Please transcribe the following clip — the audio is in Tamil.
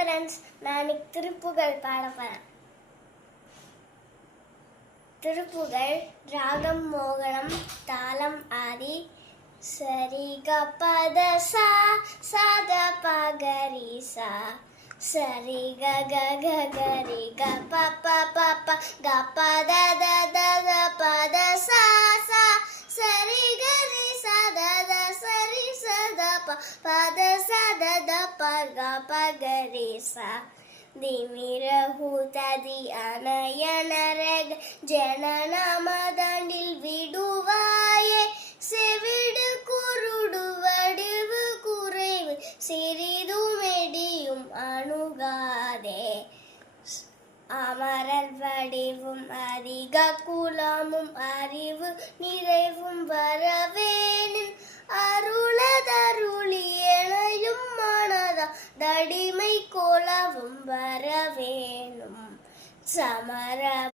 ஃப்ரெண்ட்ஸ், நான் திருப்புகழ் பாட போறேன். திருப்புகழ் ராகம் மோகனம், தாளம் ஆதி, சரி க பத சா சாத பகரி சா, சரி க க க கரி க ப ப ப ப க ப த த த த ப த சா சா, சரி கரி சா த த சரி ச த ப ப த ச த த ப க ப கரி சா, திமிரஹூததி அனயனரக ஜனநாமதண்டில் விடுவாயே, செவிடு குருடு வடிவு குறைவு சிறிதுமெடியும் அணுகாதே, அமரர் வடிவும் அதிக குலமும் அறிவு நிறைவும் வரவேனின், அருளதருளி எனையும் மனதா தடிமை கோலவும் வரவேணும், சமர